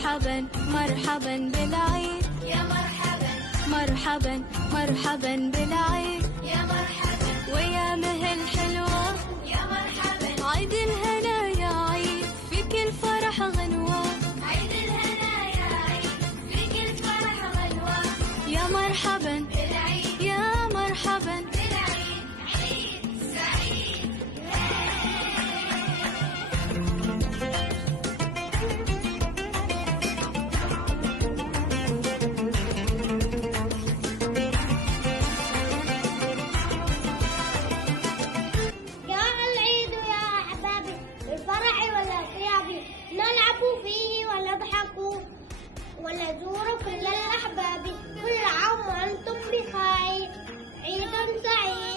مرحبا مرحبا بالعيد، يا مرحبا مرحبا مرحبا بالعيد، يا مرحبا ويا مهل حلوة، يا مرحبا عيد الهنا يا عيد، فيك الفرح غنوة، عيد الهنا يا عيد، فيك الفرح غنوة، يا مرحبا بالعيد يا مرحبا. بالعيد، عيد سعيد. جاء العيد يا أحبابي بالفرح والأطياب، نلعب فيه ونضحك ونزور كل الأحباب. كل عام وأنتم بخير، عيد سعيد.